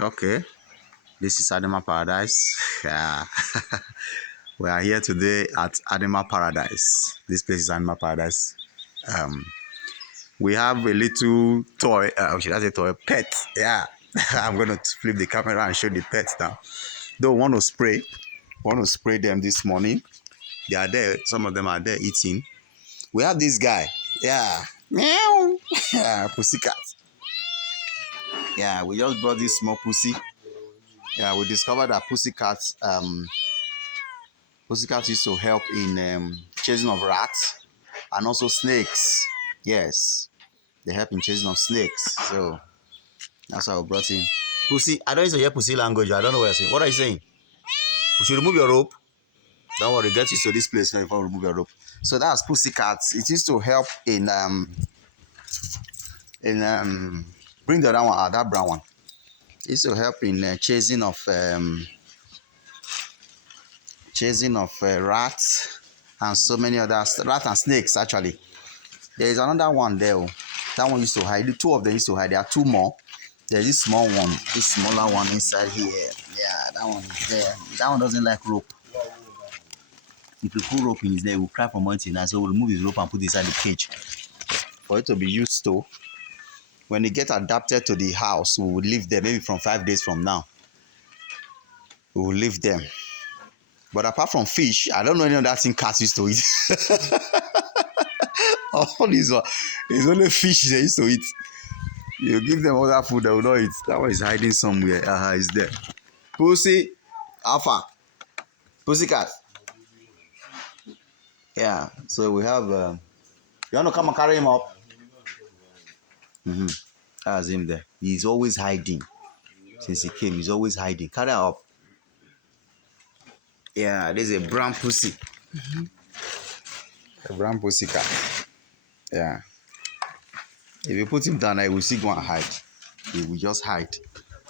Okay, this is Animal Paradise. Yeah. We are here today at Animal Paradise. This place is Animal Paradise. Um, we have a little toy, should I say toy? Pet. Yeah. I'm going to flip the camera and show the pets now. Though want to spray them this morning. They are there. Some of them are there eating. We have this guy. Yeah. Meow. Yeah, pussycat. Yeah, we just brought this small pussy. Yeah, we discovered that pussycat used to help in chasing of rats and also snakes. Yes, they help in chasing of snakes. So that's why we brought in pussy. I don't used to hear pussy language. I don't know what you're saying. What are you saying? We should remove your rope. Don't worry, get used to this place before we remove your rope. So that's pussycat. It used to help in bring the other one, that brown one. It used to help in chasing of rats and so many other rats and snakes. Actually, there is another one there. That one used to hide. The two of them used to hide. There are two more. There's this small one, this smaller one inside here. Yeah, that one is there. That one doesn't like rope. If you put rope in his leg, he will cry for months. And so we'll remove his rope and put it inside the cage for it to be used to. When they get adapted to the house, we will leave them. Maybe from 5 days from now, we will leave them. But apart from fish, I don't know any other thing cats used to eat. All these are, it's only fish they used to eat. You give them other food, they will not eat. That one is hiding somewhere. It's there. Pussy, alpha, pussycat. Yeah. So we have. You want to come and carry him up? That's him there. He's always hiding. Since he came, he's always hiding. Carry her up. Yeah, this is a brown pussy. A brown pussycat. Yeah. If you put him down, I will see go and hide. He will just hide.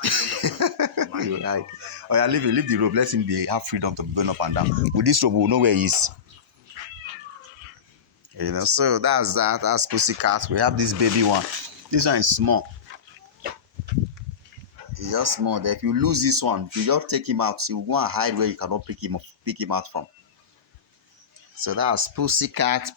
He will hide. Oh yeah, leave the rope. Let him have freedom to be going up and down. With this rope, we'll know where he is. You know, so that's that. That's pussycat. We have this baby one. This one is small. It's just small. There. If you lose this one, if you just take him out, he will go and hide where you cannot pick him out from. So that's pussycat.